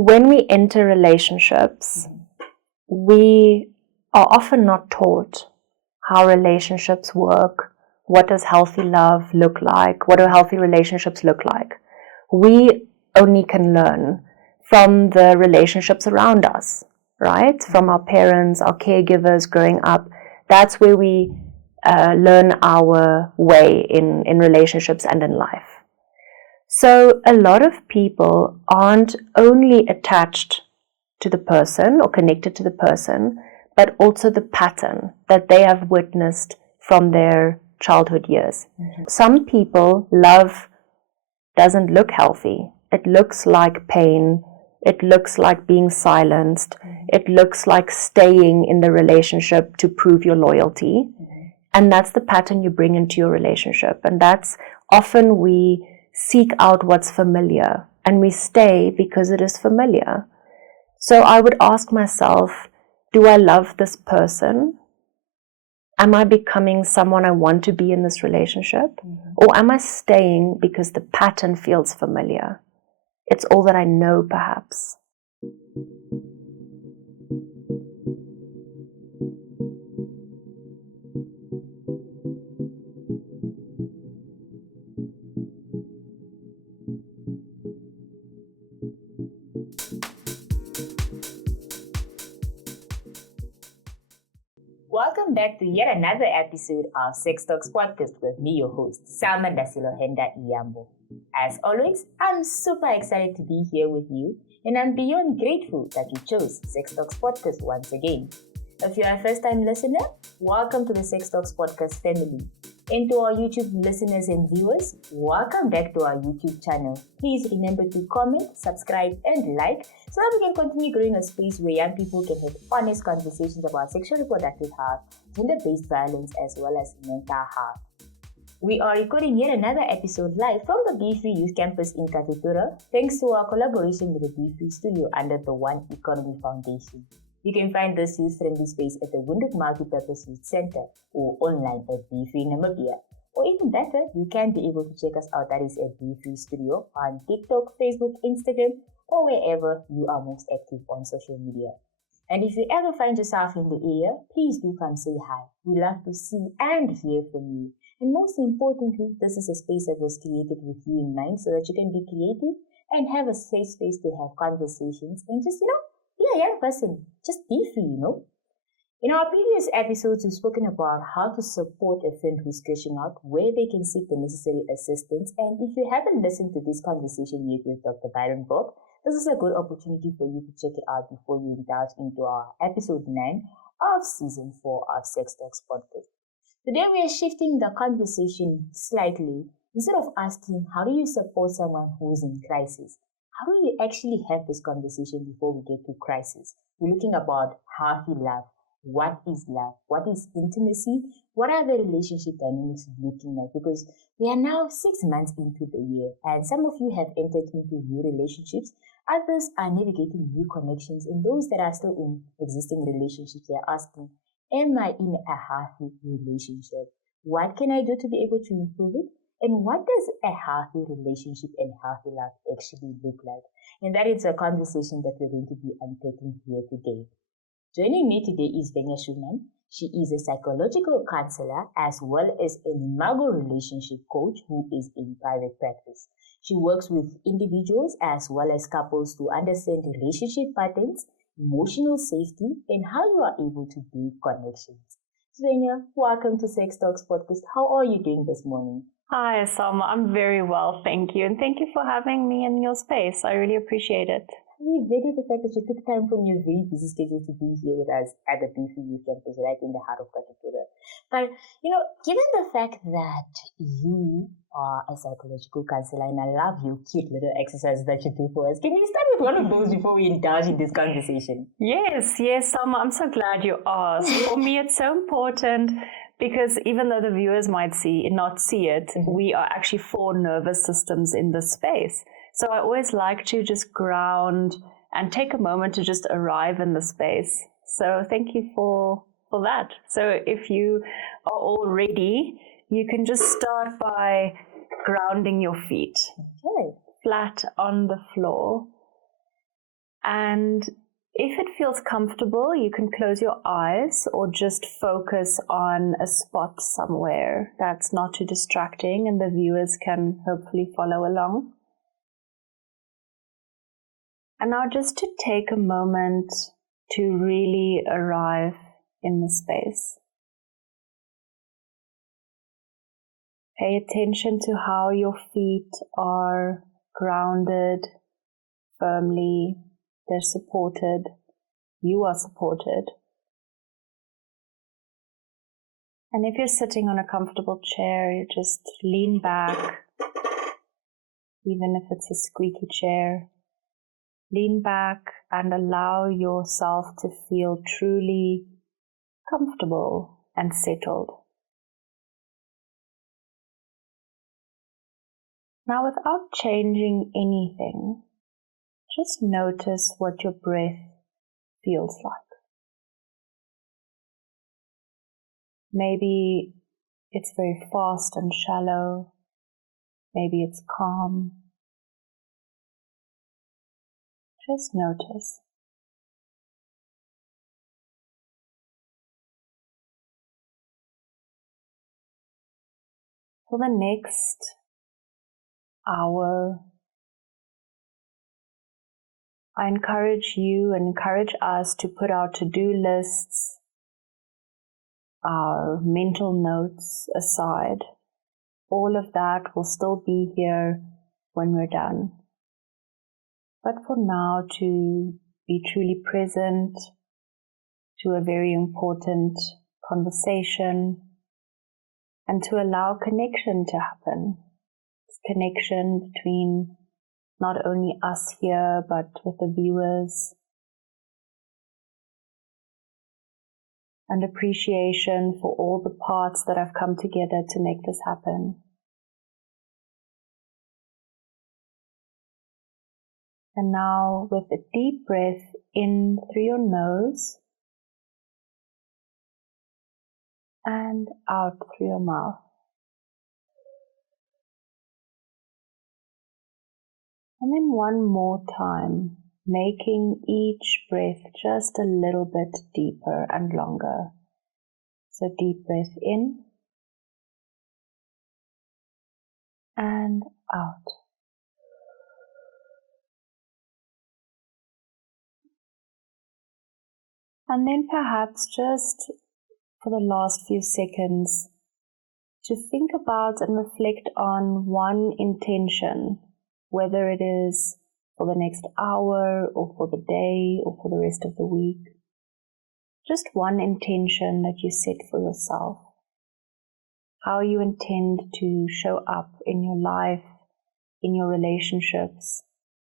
when we enter relationships, we are often not taught how relationships work. What does healthy love look like? What do healthy relationships look like? We only can learn from the relationships around us, right? From our parents, our caregivers growing up. That's where we learn our way in relationships and in life. So a lot of people aren't only attached to the person or connected to the person, but also the pattern that they have witnessed from their childhood years. Some people, love doesn't look healthy. It looks like pain. It looks like being silenced. It looks like staying in the relationship to prove your loyalty. And that's the pattern you bring into your relationship. And that's often we seek out what's familiar and we stay because it is familiar. So I would ask myself, do I love this person? Am I becoming someone I want to be in this relationship? Or am I staying because the pattern feels familiar? It's all that I know, perhaps. Welcome back to yet another episode of Sex Talks Podcast with me, your host, Selma Ndasilohenda Iyambo. As always, I'm super excited to be here with you, and I'm beyond grateful that you chose Sex Talks Podcast once again. If you're a first-time listener, welcome to the Sex Talks Podcast family. And to our YouTube listeners and viewers, welcome back to our YouTube channel. Please remember to comment, subscribe, and like so that we can continue growing a space where young people can have honest conversations about sexual reproductive health, gender-based violence, as well as mental health. We are recording yet another episode live from the Be Free Youth Campus in Katutura, thanks to our collaboration with the Be Free Studio under the One Economy Foundation. You can find this youth-friendly space at the Windhoek Multipurpose Youth Center or online at Be Free Namibia. Or even better, you can be able to check us out, that is at Be Free Studio on TikTok, Facebook, Instagram, or wherever you are most active on social media. And if you ever find yourself in the area, please do come say hi. We love to see and hear from you. And most importantly, this is a space that was created with you in mind so that you can be creative and have a safe space to have conversations and just, be a young person. Just be free, In our previous episodes, we've spoken about how to support a friend who's crashing out, where they can seek the necessary assistance. And if you haven't listened to this conversation yet with Dr. Byron Bob, this is a good opportunity for you to check it out before you indulge into our episode 9 of season 4 of Sex Talks Podcast. Today, we are shifting the conversation slightly. Instead of asking, how do you support someone who's in crisis? How do you actually have this conversation before we get to crisis? We're looking about healthy love. What is love? What is intimacy? What are the relationship dynamics looking like? Because we are now 6 months into the year, and some of you have entered into new relationships. Others are navigating new connections, and those that are still in existing relationships, they are asking, am I in a healthy relationship? What can I do to be able to improve it? And what does a healthy relationship and healthy love actually look like? And that is a conversation that we're going to be unpacking here today. Joining me today is Svenja Schumann. She is a psychological counselor as well as an Imago Relationship Coach who is in private practice. She works with individuals as well as couples to understand relationship patterns, emotional safety, and how you are able to build connections. Svenja, welcome to Sex Talks Podcast. How are you doing this morning? Hi, Selma. I'm very well, thank you. And thank you for having me in your space. I really appreciate it. We value the fact that you took time from your very busy schedule to be here with us at the Be Free Youth Campus right in the heart of Katutura. But, given the fact that you are a psychological counselor and I love your cute little exercises that you do for us, can we start with one of those before we indulge in this conversation? Yes, Selma. I'm so glad you asked. For me, it's so important because even though the viewers might not see it, we are actually 4 nervous systems in this space. So I always like to just ground and take a moment to just arrive in the space. So thank you for that. So if you are all ready, you can just start by grounding your feet. Okay. Flat on the floor. And if it feels comfortable, you can close your eyes or just focus on a spot somewhere that's not too distracting and the viewers can hopefully follow along. And now just to take a moment to really arrive in the space. Pay attention to how your feet are grounded firmly. They're supported. You are supported. And if you're sitting on a comfortable chair, you just lean back, even if it's a squeaky chair. Lean back and allow yourself to feel truly comfortable and settled. Now, without changing anything, just notice what your breath feels like. Maybe it's very fast and shallow. Maybe it's calm. Just notice. For the next hour, I encourage you and encourage us to put our to-do lists, our mental notes aside. All of that will still be here when we're done. But for now, to be truly present to a very important conversation and to allow connection to happen. It's connection between not only us here, but with the viewers. And appreciation for all the parts that have come together to make this happen. And now with a deep breath in through your nose and out through your mouth. And then one more time, making each breath just a little bit deeper and longer. So deep breath in and out. And then perhaps just for the last few seconds, to think about and reflect on one intention, whether it is for the next hour or for the day or for the rest of the week. Just one intention that you set for yourself. How you intend to show up in your life, in your relationships,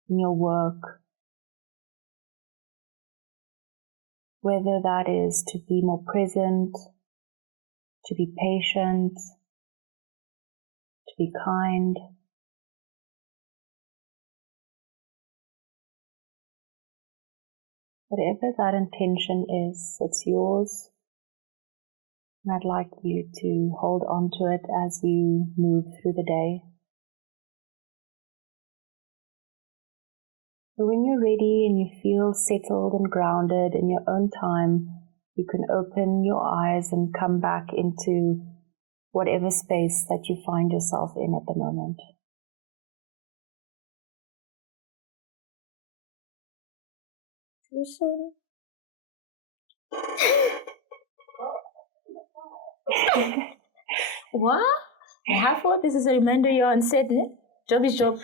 in your work. Whether that is to be more present, to be patient, to be kind. Whatever that intention is, it's yours. And I'd like you to hold on to it as you move through the day. So when you're ready and you feel settled and grounded in your own time, you can open your eyes and come back into whatever space that you find yourself in at the moment. Too soon? What? Half-what? This is a reminder you're on set, eh? Job is job.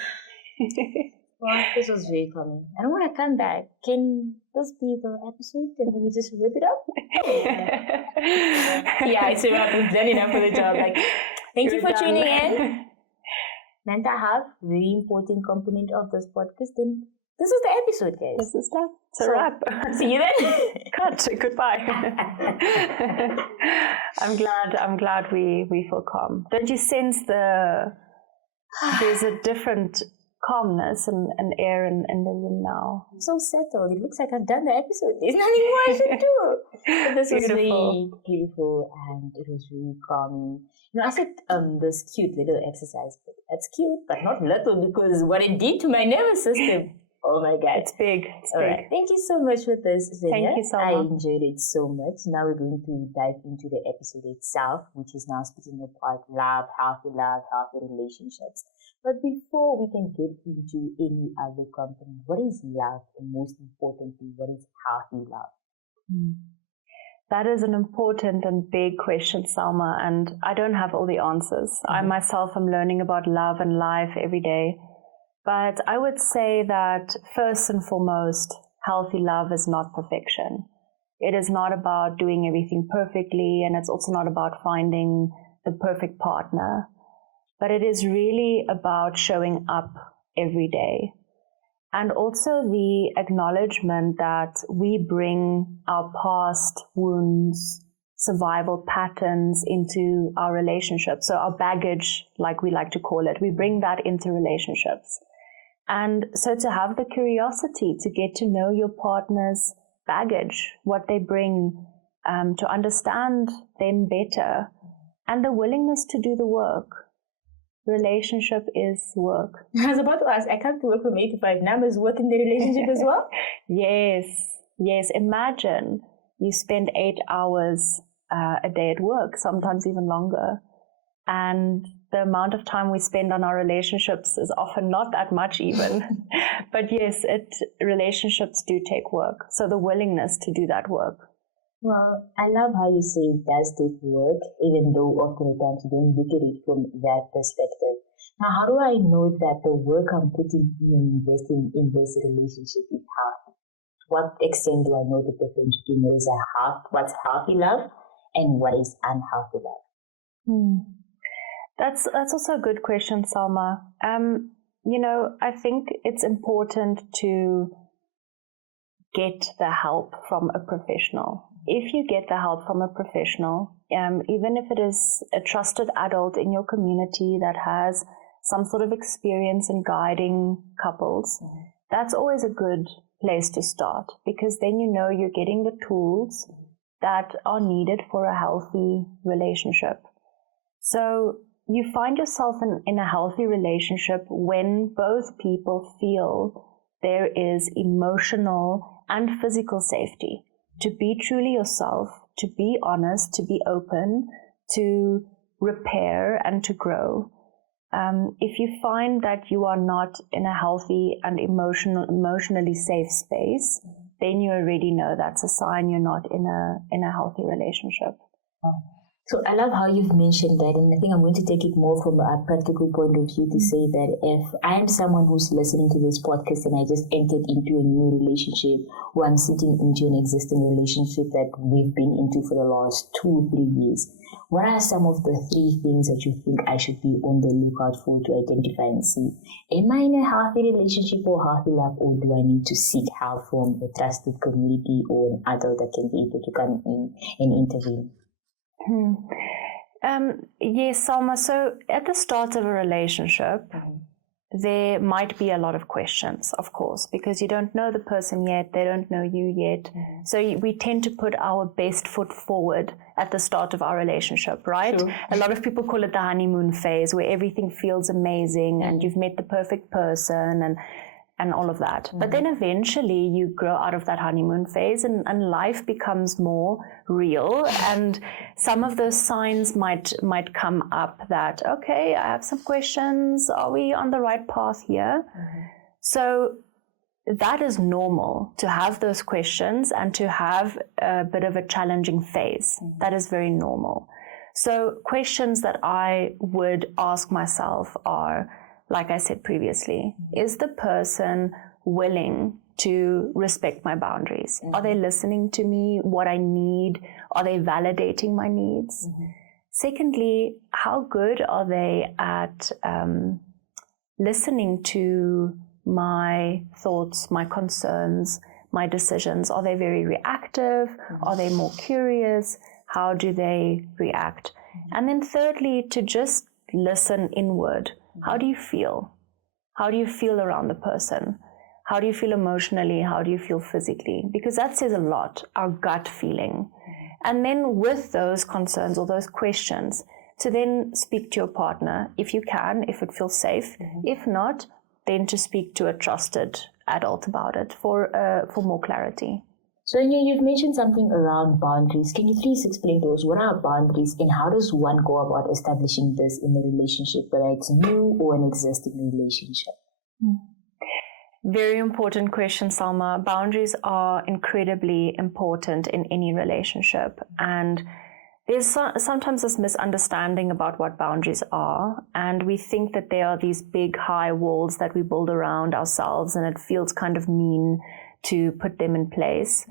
Well, this was very funny. I don't want to come back. Can this be the episode? Can we just rip it up? Yeah, it's a wrap. We've done enough for the job. Like, thank you for tuning in. Mental health, very important component of this podcast. And this is the episode, guys. This is that. It's a wrap. See you then. Cut. Goodbye. I'm glad we feel calm. Don't you sense there's a different calmness and air in the room now? I'm so settled. It looks like I've done the episode. There's nothing more I should do. But this was really beautiful and it was really calming. You know, I said this cute little exercise. That's cute, but not little because what it did to my nervous system. Oh my God. It's big. It's All big. right. Thank you so much for this, Svenja. Thank you, Selma. I enjoyed it so much. Now we're going to dive into the episode itself, which is now speaking about love, healthy relationships. But before we can get into any other component, what is love? And most importantly, what is healthy love? That is an important and big question, Selma, and I don't have all the answers. I myself am learning about love and life every day. But I would say that first and foremost, healthy love is not perfection. It is not about doing everything perfectly, and it's also not about finding the perfect partner. But it is really about showing up every day. And also the acknowledgement that we bring our past wounds, survival patterns into our relationships. So our baggage, like we like to call it, we bring that into relationships. And so to have the curiosity to get to know your partner's baggage, what they bring, to understand them better, and the willingness to do the work. Relationship is work. I was about to ask, I come to work from 8 to 5. Now is work in the relationship as well? Yes. Imagine you spend 8 hours a day at work, sometimes even longer. And the amount of time we spend on our relationships is often not that much even. But yes, relationships do take work. So the willingness to do that work. Well, I love how you say it does take work, even though often times you don't look at it from that perspective. Now, how do I know that the work I'm putting in and investing in this relationship is healthy? To what extent do I know the difference between what's healthy love and what is unhealthy love? That's also a good question, Selma. I think it's important to get the help from a professional. If you get the help from a professional, even if it is a trusted adult in your community that has some sort of experience in guiding couples, that's always a good place to start, because then you know you're getting the tools that are needed for a healthy relationship. So you find yourself in a healthy relationship when both people feel there is emotional and physical safety to be truly yourself, to be honest, to be open, to repair and to grow. If you find that you are not in a healthy and emotionally safe space, then you already know that's a sign you're not in a healthy relationship. So I love how you've mentioned that, and I think I'm going to take it more from a practical point of view to say that if I am someone who's listening to this podcast and I just entered into a new relationship, or I'm sitting into an existing relationship that we've been into for the last 2-3 years, what are some of the 3 things that you think I should be on the lookout for to identify and see? Am I in a healthy relationship or healthy love, or do I need to seek help from a trusted community or an adult that can be able to come in and intervene? Yes, Selma. So at the start of a relationship, there might be a lot of questions, of course, because you don't know the person yet, they don't know you yet. So we tend to put our best foot forward at the start of our relationship, right? Sure. A lot of people call it the honeymoon phase, where everything feels amazing and you've met the perfect person and all of that. But then eventually you grow out of that honeymoon phase and life becomes more real, and some of those signs might come up that, okay, I have some questions. Are we on the right path here? So that is normal to have those questions and to have a bit of a challenging phase. That is very normal. So questions that I would ask myself are, like I said previously, is the person willing to respect my boundaries? Are they listening to me, what I need? Are they validating my needs? Secondly, how good are they at listening to my thoughts, my concerns, my decisions? Are they very reactive? Are they more curious? How do they react? And then thirdly, to just listen inward. How do you feel? How do you feel around the person? How do you feel emotionally? How do you feel physically? Because that says a lot, our gut feeling. And then with those concerns or those questions, to then speak to your partner if you can, if it feels safe. If not, then to speak to a trusted adult about it for more clarity. Svenja, you've mentioned something around boundaries. Can you please explain to us what are boundaries and how does one go about establishing this in a relationship, whether it's new or an existing relationship? Very important question, Selma. Boundaries are incredibly important in any relationship, and there's sometimes this misunderstanding about what boundaries are, and we think that they are these big high walls that we build around ourselves, and it feels kind of mean to put them in place.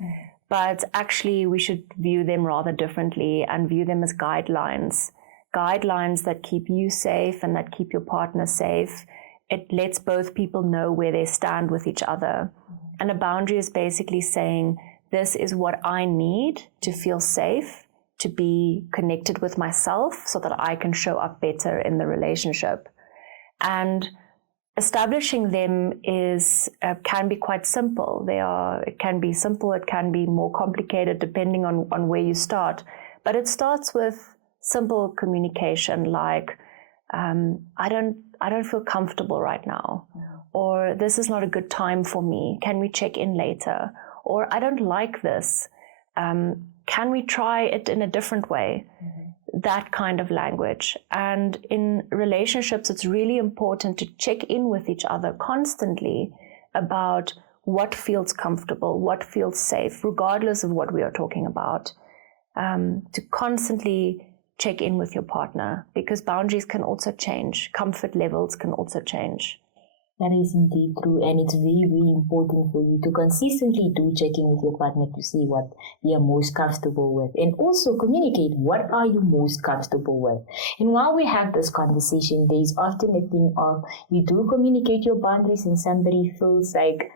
But actually we should view them rather differently and view them as guidelines that keep you safe and that keep your partner safe. It lets both people know where they stand with each other. And a boundary is basically saying, this is what I need to feel safe, to be connected with myself so that I can show up better in the relationship. And establishing them can be quite simple. It can be simple, it can be more complicated depending on where you start. But it starts with simple communication like, I don't feel comfortable right now, or this is not a good time for me. Can we check in later? Or I don't like this. Can we try it in a different way? That kind of language. And in relationships, it's really important to check in with each other constantly about what feels comfortable, what feels safe, regardless of what we are talking about. To constantly check in with your partner, because boundaries can also change. Comfort levels can also change. That is indeed true, and it's very, very important for you to consistently do checking with your partner to see what they are most comfortable with, and also communicate what are you most comfortable with. And while we have this conversation, there's often a thing of you do communicate your boundaries and somebody feels like,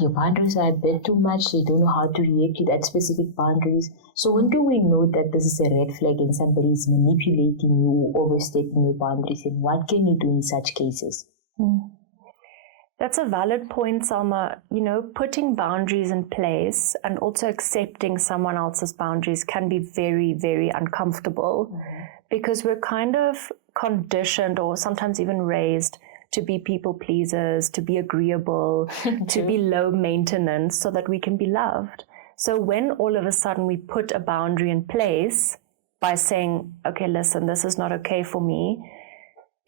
your boundaries are a bit too much, so you don't know how to react to that specific boundaries. So when do we know that this is a red flag and somebody is manipulating you or overstepping your boundaries, and what can you do in such cases? That's a valid point, Selma. Putting boundaries in place and also accepting someone else's boundaries can be very, very uncomfortable because we're kind of conditioned or sometimes even raised to be people pleasers, to be agreeable, to be low maintenance so that we can be loved. So when all of a sudden we put a boundary in place by saying, okay, listen, this is not okay for me,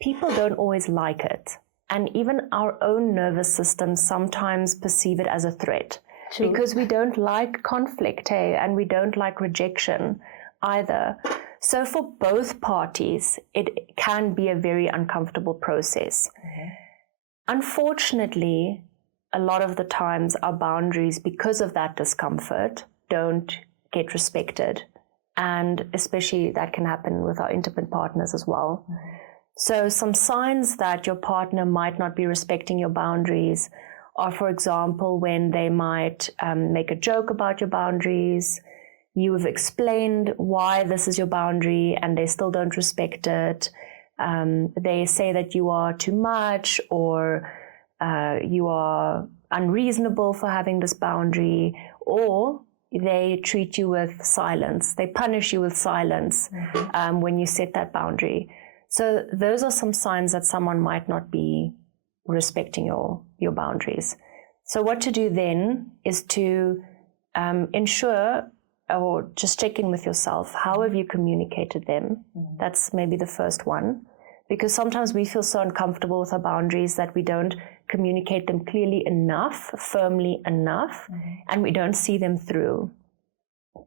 people don't always like it. And even our own nervous system sometimes perceive it as a threat. True. Because we don't like conflict, and we don't like rejection either. So for both parties, it can be a very uncomfortable process. Unfortunately, a lot of the times our boundaries, because of that discomfort, don't get respected. And especially that can happen with our intimate partners as well. So some signs that your partner might not be respecting your boundaries are, for example, when they might make a joke about your boundaries. You have explained why this is your boundary and they still don't respect it. They say that you are too much or you are unreasonable for having this boundary, or they treat you with silence. They punish you with silence when you set that boundary. So those are some signs that someone might not be respecting your boundaries. So what to do then is to ensure or just check in with yourself. How have you communicated them? That's maybe the first one. Because sometimes we feel so uncomfortable with our boundaries that we don't communicate them clearly enough, firmly enough, and we don't see them through.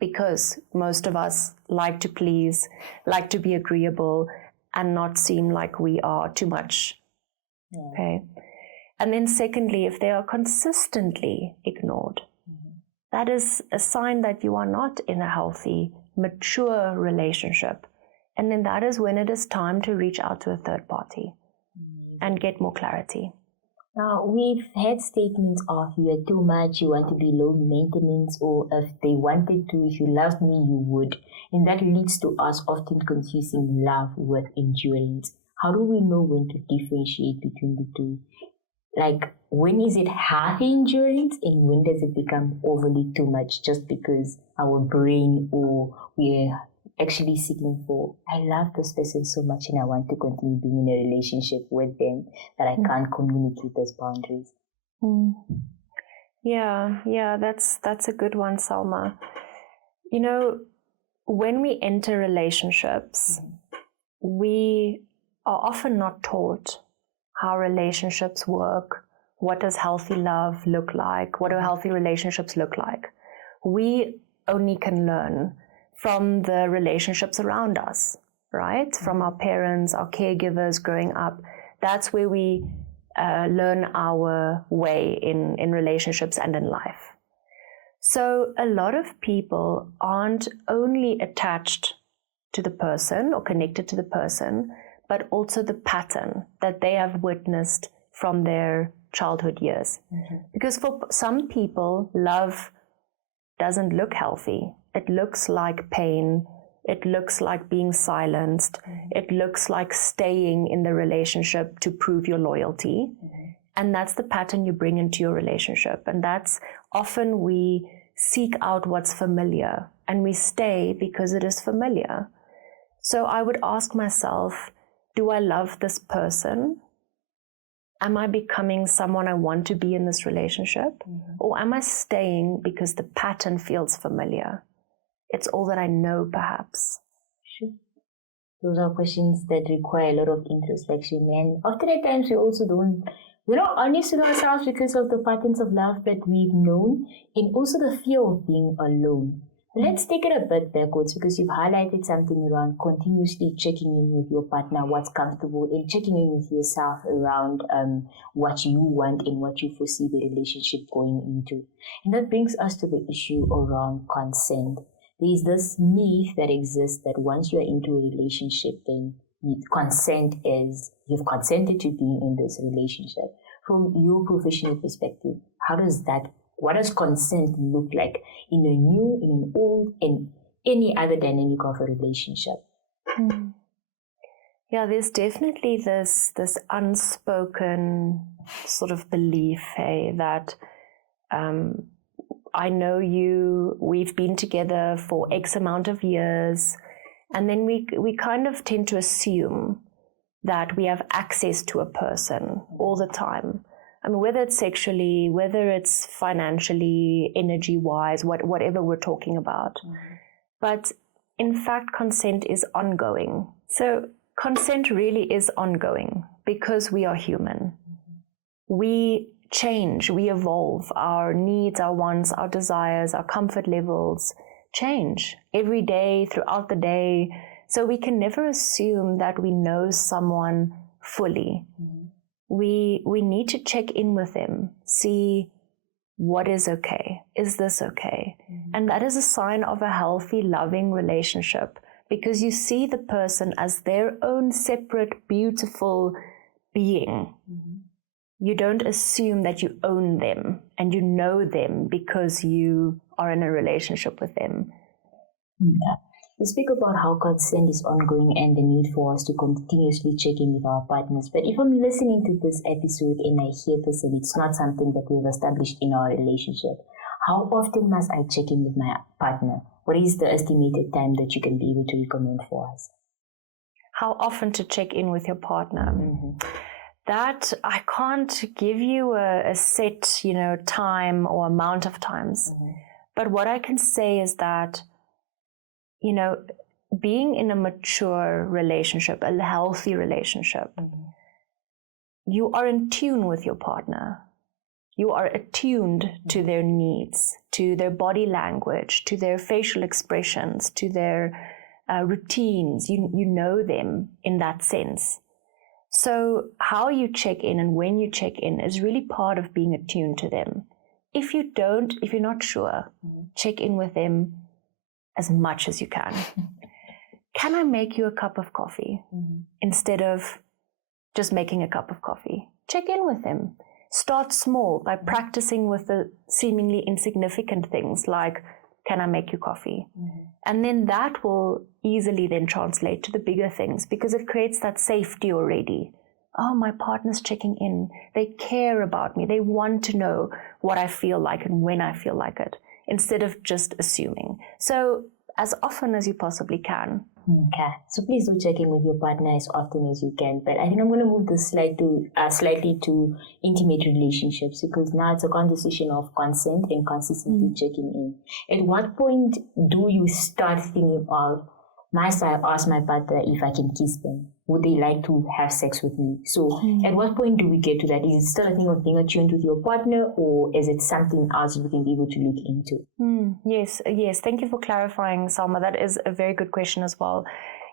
Because most of us like to please, like to be agreeable, and not seem like we are too much. Okay. And then secondly, if they are consistently ignored, that is a sign that you are not in a healthy, mature relationship. And then that is when it is time to reach out to a third party and get more clarity. Now, we've had statements of you are too much, you want to be low maintenance, or if they wanted to, if you loved me, you would. And that leads to us often confusing love with endurance. How do we know when to differentiate between the two? Like, when is it healthy endurance and when does it become overly too much just because our brain or we're actually seeking for, I love this person so much and I want to continue being in a relationship with them, that I can't communicate those boundaries. Yeah, that's a good one, Selma. You know, when we enter relationships, we are often not taught how relationships work. What does healthy love look like? What do healthy relationships look like? We only can learn from the relationships around us, right? From our parents, our caregivers growing up. That's where we learn our way in relationships and in life. So a lot of people aren't only attached to the person or connected to the person, but also the pattern that they have witnessed from their childhood years. Because for some people, love doesn't look healthy. It looks like pain. It looks like being silenced. It looks like staying in the relationship to prove your loyalty. And that's the pattern you bring into your relationship. And that's often we seek out what's familiar and we stay because it is familiar. So I would ask myself, do I love this person? Am I becoming someone I want to be in this relationship? Or am I staying because the pattern feels familiar? It's all that I know, perhaps. Sure. Those are questions that require a lot of introspection. And often at times we're not honest with ourselves because of the patterns of love that we've known and also the fear of being alone. Let's take it a bit backwards, because you've highlighted something around continuously checking in with your partner, what's comfortable, and checking in with yourself around what you want and what you foresee the relationship going into. And that brings us to the issue around consent. There's this myth that exists that once you're into a relationship, then consent is you've consented to being in this relationship. From your professional perspective, what does consent look like in a new, in an old, and any other dynamic of a relationship? Yeah, there's definitely this unspoken sort of belief, that I know you, we've been together for X amount of years, and then we kind of tend to assume that we have access to a person all the time. I mean, whether it's sexually, whether it's financially, energy-wise, whatever we're talking about. But in fact, consent is ongoing. So consent really is ongoing because we are human. We change, we evolve. Our needs, our wants, our desires, our comfort levels change every day, throughout the day. So we can never assume that we know someone fully. We need to check in with them, see what is okay. Is this okay? And that is a sign of a healthy, loving relationship, because you see the person as their own separate, beautiful being. You don't assume that you own them and you know them because you are in a relationship with them. Yeah. We speak about how consent is ongoing and the need for us to continuously check in with our partners. But if I'm listening to this episode and I hear this and it's not something that we've established in our relationship, how often must I check in with my partner? What is the estimated time that you can be able to recommend for us? How often to check in with your partner? That I can't give you a set, time or amount of times. But what I can say is that, being in a mature relationship, a healthy relationship, you are in tune with your partner. You are attuned to their needs, to their body language, to their facial expressions, to their routines. You know them in that sense. So how you check in and when you check in is really part of being attuned to them. If you're not sure, check in with them as much as you can. Can I make you a cup of coffee? Instead of just making a cup of coffee. Check in with them. Start small by practicing with the seemingly insignificant things like, can I make you coffee? And then that will easily then translate to the bigger things because it creates that safety already. Oh, my partner's checking in. They care about me. They want to know what I feel like and when I feel like it, instead of just assuming. So as often as you possibly can. Okay, so please do check in with your partner as often as you can. But I think I'm going to move this slightly to intimate relationships, because now it's a conversation of consent and consistently checking in. At what point do you start thinking of, I ask my partner if I can kiss them? Would they like to have sex with me? So at what point do we get to that? Is it still a thing of being attuned with your partner, or is it something else we can be able to look into? Yes. Thank you for clarifying, Selma. That is a very good question as well.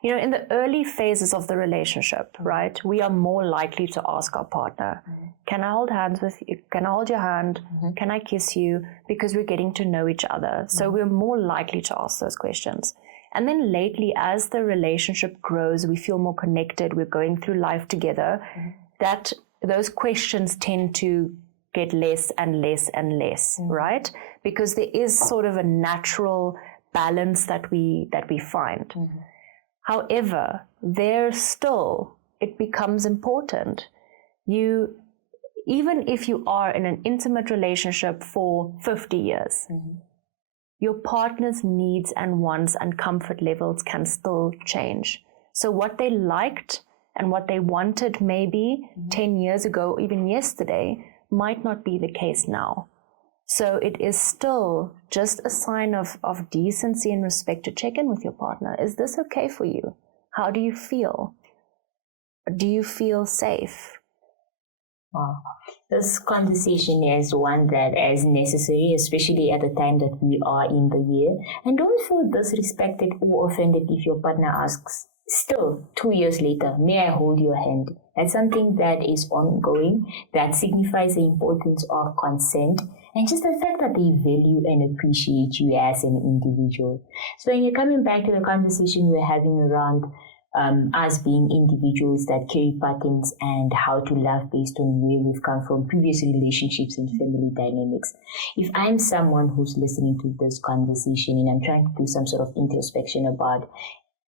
You know, in the early phases of the relationship, right, we are more likely to ask our partner, can I hold hands with you? Can I hold your hand? Can I kiss you? Because we're getting to know each other. So we're more likely to ask those questions. And then lately, as the relationship grows, we feel more connected, we're going through life together, that those questions tend to get less and less and less, right? Because there is sort of a natural balance that we find. However, it becomes important. Even if you are in an intimate relationship for 50 years, your partner's needs and wants and comfort levels can still change. So what they liked and what they wanted maybe 10 years ago, even yesterday, might not be the case now. So it is still just a sign of decency and respect to check in with your partner. Is this okay for you? How do you feel? Do you feel safe? Wow. This conversation is one that is necessary, especially at the time that we are in the year. And don't feel disrespected or offended if your partner asks, still 2 years later, may I hold your hand? That's something that is ongoing, that signifies the importance of consent and just the fact that they value and appreciate you as an individual. So when you're coming back to the conversation we're having around us being individuals that carry patterns and how to love based on where we've come from, previous relationships and family dynamics. If I'm someone who's listening to this conversation and I'm trying to do some sort of introspection about,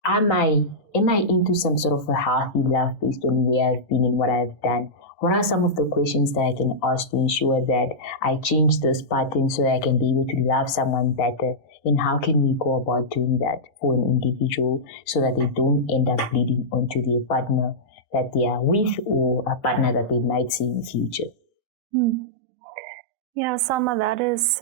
am I into some sort of a healthy love based on where I've been and what I've done? What are some of the questions that I can ask to ensure that I change this pattern so that I can be able to love someone better? And how can we go about doing that for an individual so that they don't end up bleeding onto their partner that they are with or a partner that they might see in the future? Yeah, Selma, that is,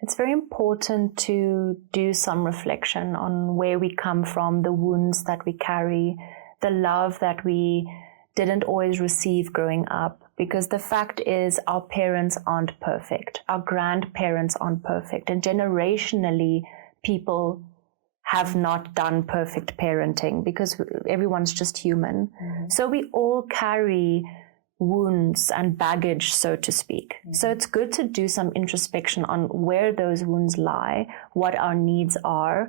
it's very important to do some reflection on where we come from, the wounds that we carry, the love that we didn't always receive growing up. Because the fact is, our parents aren't perfect. Our grandparents aren't perfect. And generationally, people have not done perfect parenting because everyone's just human. So we all carry wounds and baggage, so to speak. So it's good to do some introspection on where those wounds lie, what our needs are,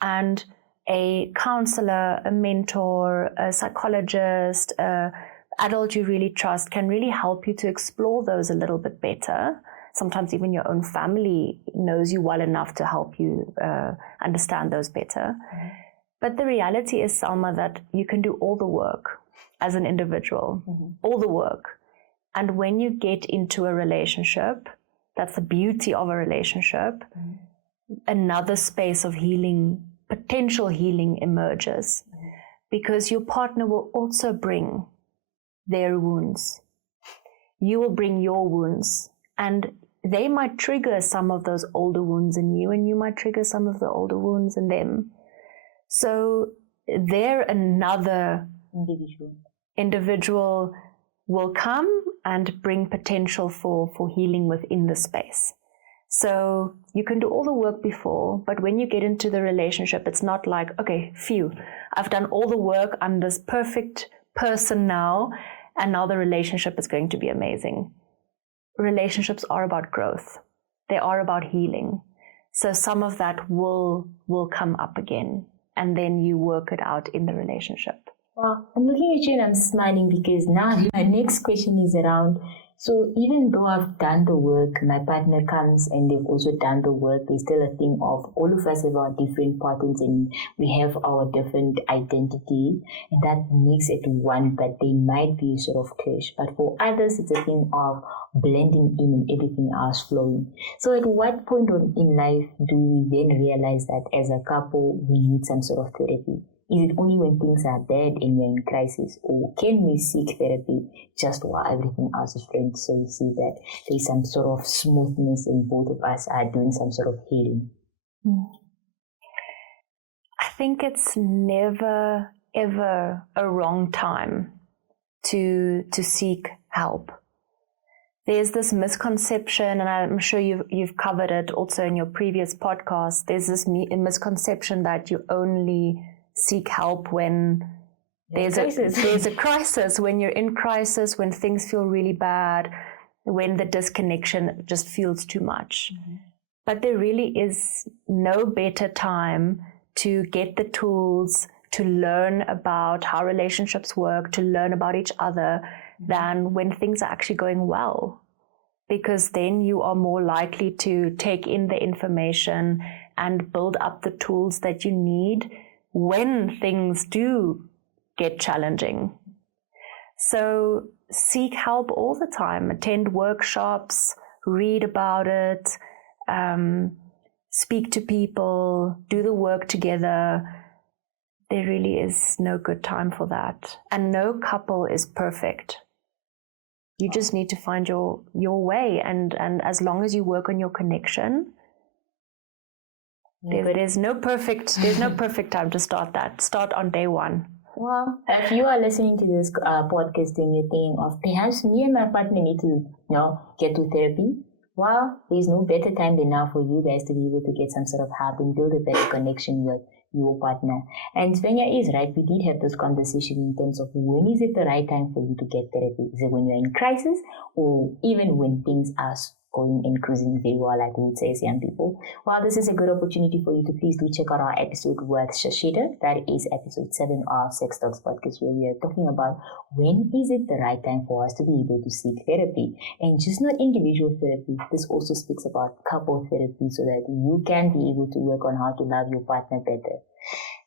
and a counselor, a mentor, a psychologist, adult you really trust can really help you to explore those a little bit better. Sometimes even your own family knows you well enough to help you understand those better. But the reality is, Selma, that you can do all the work as an individual, all the work. And when you get into a relationship, that's the beauty of a relationship, another space of healing, potential healing emerges, because your partner will also bring their wounds. You will bring your wounds, and they might trigger some of those older wounds in you, and you might trigger some of the older wounds in them. So there another individual will come and bring potential for healing within the space. So you can do all the work before, but when you get into the relationship, it's not like, okay, phew, I've done all the work, I'm this perfect person now, and now the relationship is going to be amazing. Relationships are about growth. They are about healing. So some of that will come up again, and then you work it out in the relationship. Well, I'm looking at you and I'm smiling because now my next question is around, So even though I've done the work, my partner comes and they've also done the work, there's still a thing of all of us have our different patterns and we have our different identity, and that makes it one, but they might be sort of clash. But for others, it's a thing of blending in and everything else flowing. So at what point in life do we then realize that as a couple we need some sort of therapy? Is it only when things are bad and we're in crisis, or can we seek therapy just while everything else is flowing, so we see that there's some sort of smoothness and both of us are doing some sort of healing? I think it's never ever a wrong time to seek help. There's this misconception, and I'm sure you've covered it also in your previous podcast. There's this misconception that you only seek help when there's a crisis, when you're in crisis, when things feel really bad, when the disconnection just feels too much. Mm-hmm. But there really is no better time to get the tools, to learn about how relationships work, to learn about each other, than when things are actually going well. Because then you are more likely to take in the information and build up the tools that you need when things do get challenging. So seek help all the time, attend workshops, read about it, speak to people, do the work together. There really is no good time for that. And no couple is perfect. You just need to find your way, and as long as you work on your connection, there's no perfect time to start that. Start on day one. Well, if you are listening to this podcast and you're thinking of perhaps me and my partner need to get to therapy, well, there's no better time than now for you guys to be able to get some sort of help and build a better connection with your partner. And Svenja is right. We did have this conversation in terms of when is it the right time for you to get therapy? Is it when you're in crisis, or even when things are going and cruising very well, like we would say as young people? Well, this is a good opportunity for you to please do check out our episode with Shashida. That is episode 7 of Sex Talks Podcast, where we are talking about when is it the right time for us to be able to seek therapy. And just not individual therapy, this also speaks about couple therapy, so that you can be able to work on how to love your partner better.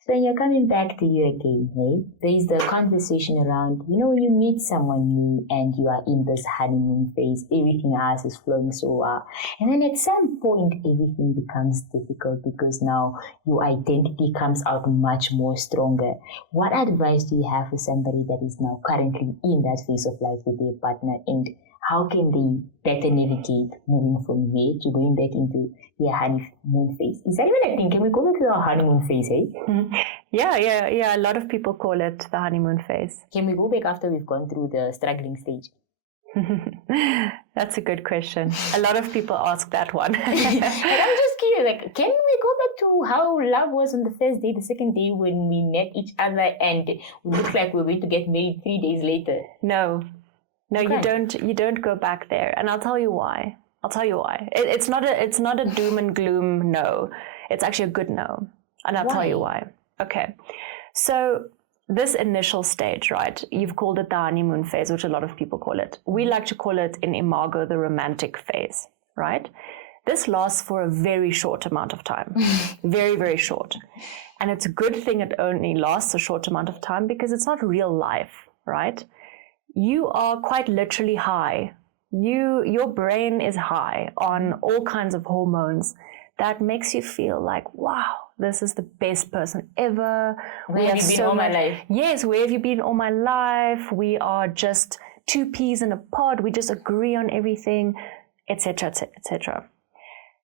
So you're coming back to you again, hey? There's the conversation around, you meet someone new and you are in this honeymoon phase. Everything else is flowing so well. And then at some point, everything becomes difficult because now your identity comes out much more stronger. What advice do you have for somebody that is now currently in that phase of life with their partner, and how can they better navigate moving from there to going back into their honeymoon phase? Is that even a thing? Can we go back to our honeymoon phase, eh? Mm-hmm. Yeah. A lot of people call it the honeymoon phase. Can we go back after we've gone through the struggling stage? That's a good question. A lot of people ask that one. And I'm just curious, can we go back to how love was on the first day, the second day when we met each other and it looked like we were going to get married 3 days later? No, okay. You don't go back there, and I'll tell you why. It's not a doom and gloom no. It's actually a good no, and I'll tell you why. Okay, so this initial stage, right? You've called it the honeymoon phase, which a lot of people call it. We like to call it in Imago the romantic phase, right? This lasts for a very short amount of time, very, very short, and it's a good thing it only lasts a short amount of time because it's not real life, right? You are quite literally high. Your brain is high on all kinds of hormones that makes you feel like, wow, this is the best person ever. Where have you been all my life? Yes, where have you been all my life? We are just two peas in a pod. We just agree on everything, etc., etc.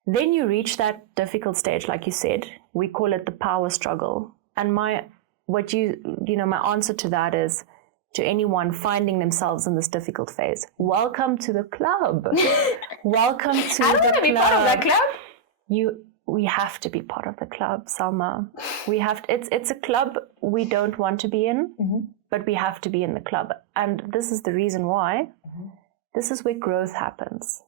Then you reach that difficult stage, like you said. We call it the power struggle. And my answer to that is, to anyone finding themselves in this difficult phase, welcome to the club. Welcome to the club. I don't want to be part of that club. We have to be part of the club, Selma. It's a club we don't want to be in, but we have to be in the club. And this is the reason why. This is where growth happens.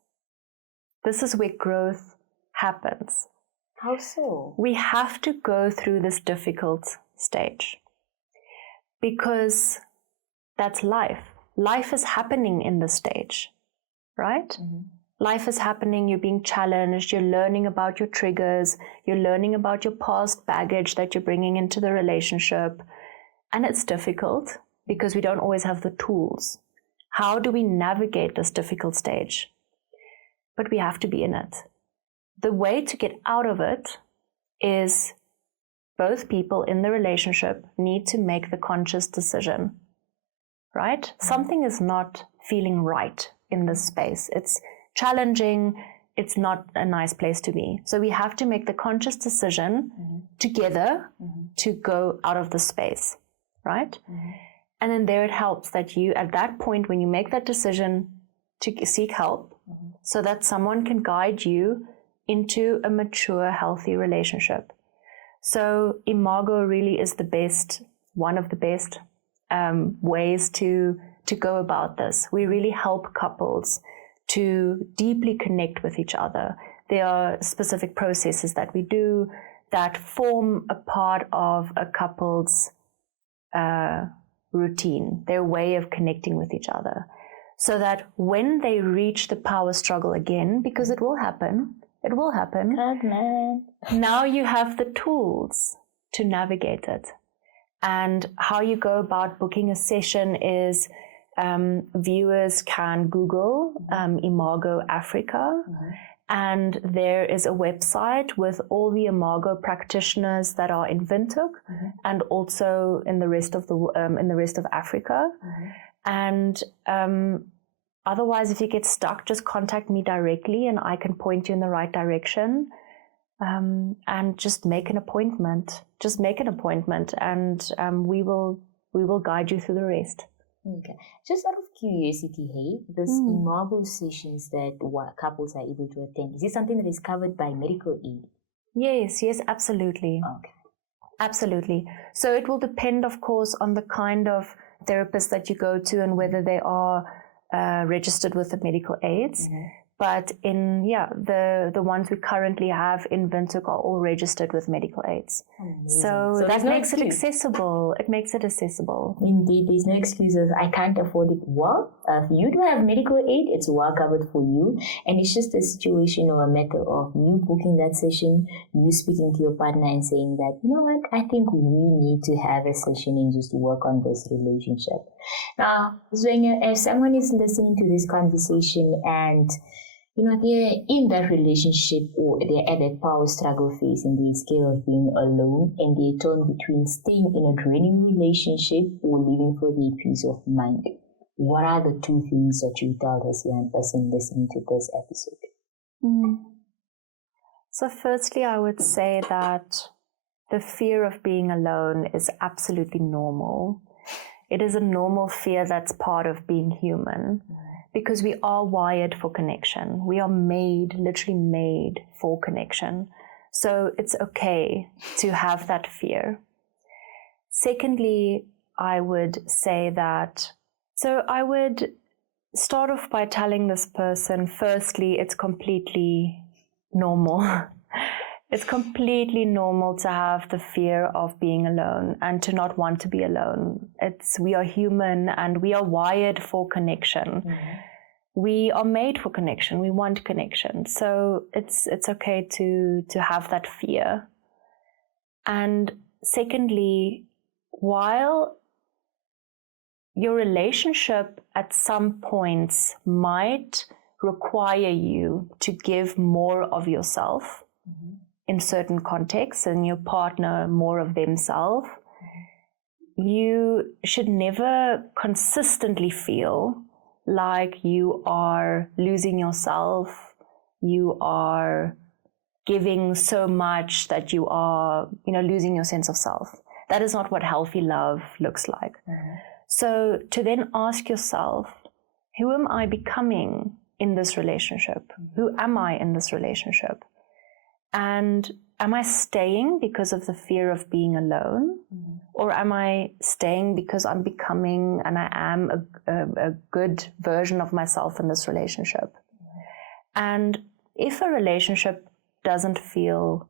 How so? We have to go through this difficult stage because that's life. Life is happening in this stage. right? Mm-hmm. Life is happening, you're being challenged, you're learning about your triggers, you're learning about your past baggage that you're bringing into the relationship. And it's difficult because we don't always have the tools. How do we navigate this difficult stage? But we have to be in it. The way to get out of it is both people in the relationship need to make the conscious decision, right? Mm-hmm. Something is not feeling right in this space. It's challenging. It's not a nice place to be. So we have to make the conscious decision together to go out of the space, right? And then there it helps that you, at that point, when you make that decision to seek help, so that someone can guide you into a mature, healthy relationship. So Imago really is the best, one of the best ways to go about this. We really help couples to deeply connect with each other. There are specific processes that we do that form a part of a couple's routine, their way of connecting with each other, so that when they reach the power struggle again, because it will happen, God, man. Now you have the tools to navigate it. And how you go about booking a session is viewers can Google Imago Africa, and there is a website with all the Imago practitioners that are in Windhoek and also in the rest of Africa. And otherwise, if you get stuck, just contact me directly and I can point you in the right direction. And just make an appointment. And we will guide you through the rest. Okay. Just out of curiosity, hey, this Imago sessions that couples are able to attend, is it something that is covered by medical aid? Yes, absolutely. Okay. Absolutely. So it will depend, of course, on the kind of therapist that you go to and whether they are registered with the medical aids. But the ones we currently have in Windhoek are all registered with medical aids. So that makes it accessible. It makes it accessible. Indeed, there's no excuses. I can't afford it. Well, if you do have medical aid, it's well covered for you. And it's just a situation or a matter of you booking that session, you speaking to your partner and saying that, you know what, I think we need to have a session and just work on this relationship. Now, Svenja, if someone is listening to this conversation and they're in that relationship or they're at that power struggle phase and they're scared of being alone and they're torn between staying in a draining relationship or living for their peace of mind, what are the two things that you tell this young person listening to this episode? So firstly, I would say that the fear of being alone is absolutely normal. It is a normal fear that's part of being human. Because we are wired for connection. We are literally made for connection. So it's okay to have that fear. Secondly, I would say that, so I would start off by telling this person, firstly, it's completely normal. It's completely normal to have the fear of being alone and to not want to be alone. We are human and we are wired for connection. We are made for connection. We want connection. So it's okay to have that fear. And secondly, while your relationship at some points might require you to give more of yourself, in certain contexts, and your partner more of themselves, you should never consistently feel like you are losing yourself, you are giving so much that you are, losing your sense of self. That is not what healthy love looks like. So to then ask yourself, who am I becoming in this relationship? Who am I in this relationship? And am I staying because of the fear of being alone? Or am I staying because I'm becoming and I am a good version of myself in this relationship? And if a relationship doesn't feel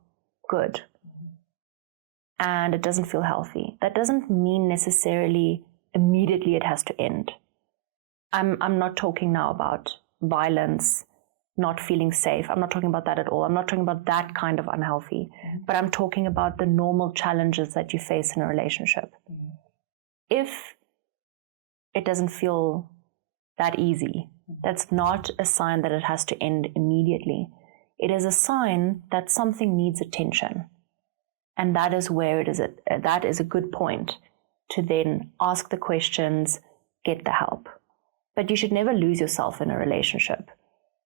good and it doesn't feel healthy, that doesn't mean necessarily immediately it has to end. I'm not talking now about violence, not feeling safe. I'm not talking about that at all. I'm not talking about that kind of unhealthy, but I'm talking about the normal challenges that you face in a relationship. If it doesn't feel that easy, that's not a sign that it has to end immediately. It is a sign that something needs attention. And that is where that is a good point to then ask the questions, get the help. But you should never lose yourself in a relationship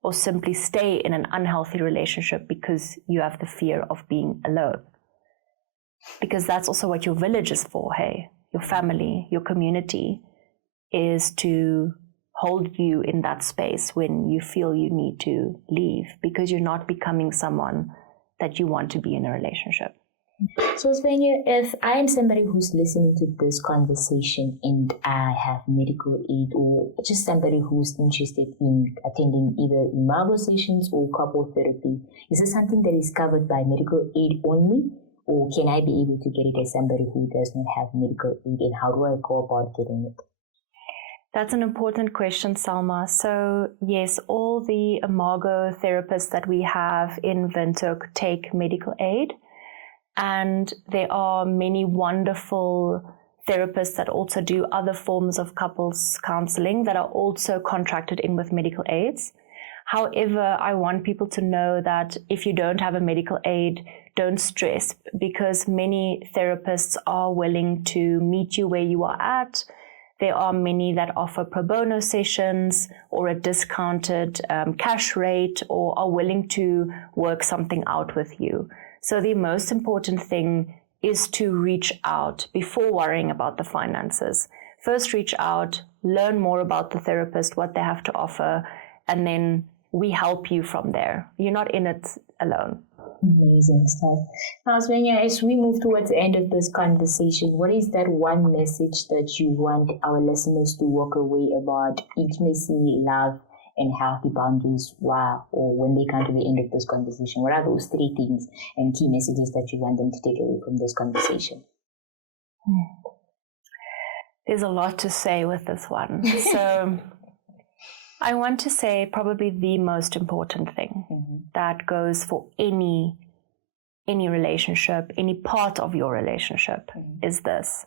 or simply stay in an unhealthy relationship because you have the fear of being alone. Because that's also what your village is for, hey? Your family, your community is to hold you in that space when you feel you need to leave because you're not becoming someone that you want to be in a relationship. So Svenja, if I am somebody who's listening to this conversation and I have medical aid or just somebody who's interested in attending either Imago sessions or couple therapy, is this something that is covered by medical aid only? Or can I be able to get it as somebody who does not have medical aid, and how do I go about getting it? That's an important question, Selma. So yes, all the Imago therapists that we have in Windhoek take medical aid. And there are many wonderful therapists that also do other forms of couples counseling that are also contracted in with medical aids. However, I want people to know that if you don't have a medical aid, don't stress, because many therapists are willing to meet you where you are at. There are many that offer pro bono sessions or a discounted cash rate or are willing to work something out with you. So the most important thing is to reach out before worrying about the finances. First, reach out, learn more about the therapist, what they have to offer, and then we help you from there. You're not in it alone. Amazing stuff. Now, Svenja, as we move towards the end of this conversation, what is that one message that you want our listeners to walk away about intimacy, love, and healthy boundaries or when they come to the end of this conversation? What are those three things and key messages that you want them to take away from this conversation? There's a lot to say with this one. So I want to say probably the most important thing that goes for any relationship, any part of your relationship is this.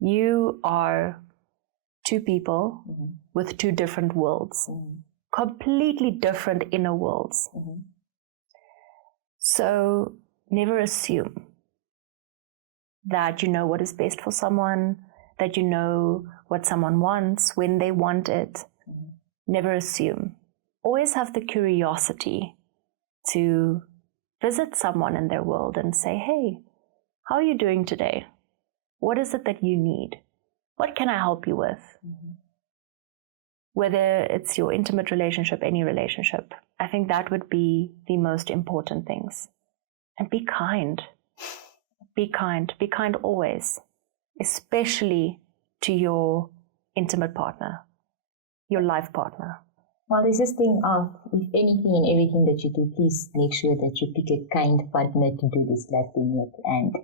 You are two people with two different worlds, completely different inner worlds. So never assume that you know what is best for someone, that you know what someone wants when they want it. Never assume. Always have the curiosity to visit someone in their world and say, hey, how are you doing today? What is it that you need? What can I help you with? Whether it's your intimate relationship, any relationship, I think that would be the most important things. And be kind. Be kind. Be kind always, especially to your intimate partner, your life partner. Well, there's this thing of, if anything and everything that you do, please make sure that you pick a kind partner to do this life thing with. And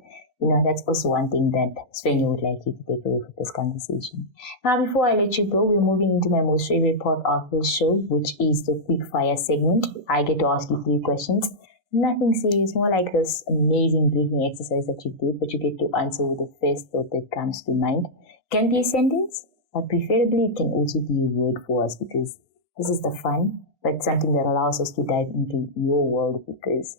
that's also one thing that Svenja would like you to take away from this conversation. Now, before I let you go, we're moving into my most favorite part of this show, which is the quick fire segment. I get to ask you 3 questions. Nothing serious, more like this amazing breathing exercise that you did, but you get to answer with the first thought that comes to mind. Can be a sentence, but preferably it can also be a word for us, because this is the fun, but something that allows us to dive into your world, because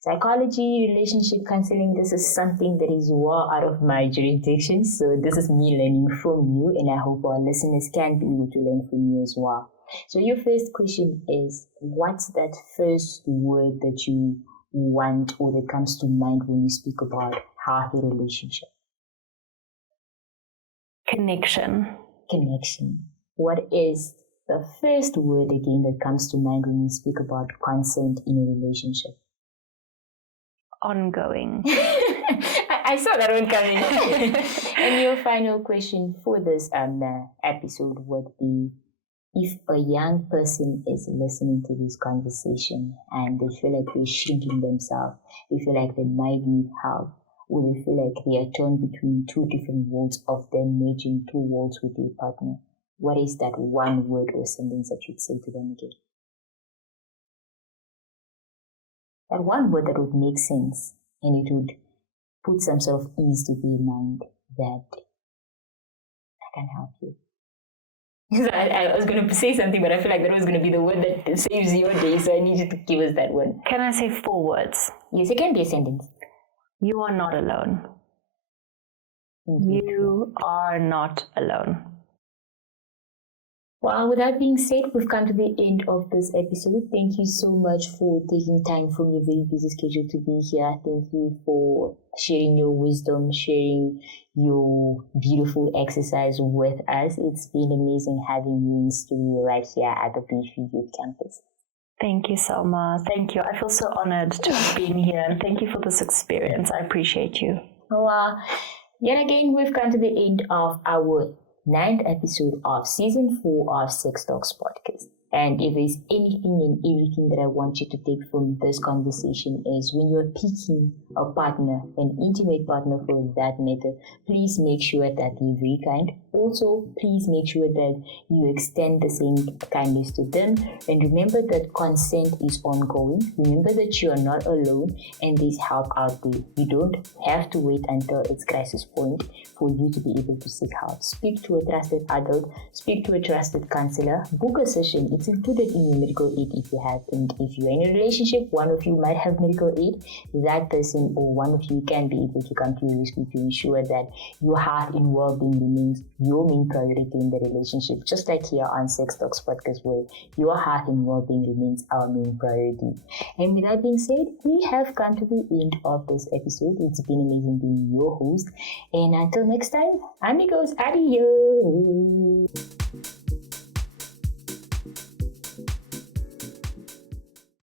psychology, relationship counseling, this is something that is well out of my jurisdiction. So this is me learning from you, and I hope our listeners can be able to learn from you as well. So your first question is, what's that first word that you want or that comes to mind when you speak about healthy relationship? Connection. Connection. What is the first word again that comes to mind when you speak about consent in a relationship? Ongoing. I saw that one coming. And your final question for this episode would be, if a young person is listening to this conversation and they feel like they're shrinking themselves, they feel like they might need help, or they feel like they are torn between 2 different worlds of them merging 2 worlds with their partner, what is that one word or sentence that you'd say to them again? That one word that would make sense and it would put some sort of ease to their mind that I can help you. I was going to say something, but I feel like that was going to be the word that saves your day, so I need you to give us that one. Can I say 4 words? Yes, it can be a sentence. You are not alone. You are not alone. Well, with that being said, we've come to the end of this episode. Thank you so much for taking time from your very busy schedule to be here. Thank you for sharing your wisdom, sharing your beautiful exercise with us. It's been amazing having you in studio right here at the Beefy Youth Campus. Thank you, Selma. Thank you. I feel so honored to have been here, and thank you for this experience. I appreciate you. Well, yet again, we've come to the end of our 9th episode of season 4 of Sex Talks podcast. And if there's anything and everything that I want you to take from this conversation is when you're picking a partner, an intimate partner for that matter, please make sure that you're very kind. Also, please make sure that you extend the same kindness to them. And remember that consent is ongoing. Remember that you are not alone and there's help out there. You don't have to wait until it's crisis point for you to be able to seek help. Speak to a trusted adult, speak to a trusted counselor, book a session. It's included in your medical aid if you have. And if you're in a relationship, one of you might have medical aid. That person or one of you can be able to come to your rescue to ensure that your heart and well-being remains your main priority in the relationship. Just like here on Sex Talks podcast, where your heart and well-being remains our main priority. And with that being said, we have come to the end of this episode. It's been amazing being your host. And until next time, amigos, adios.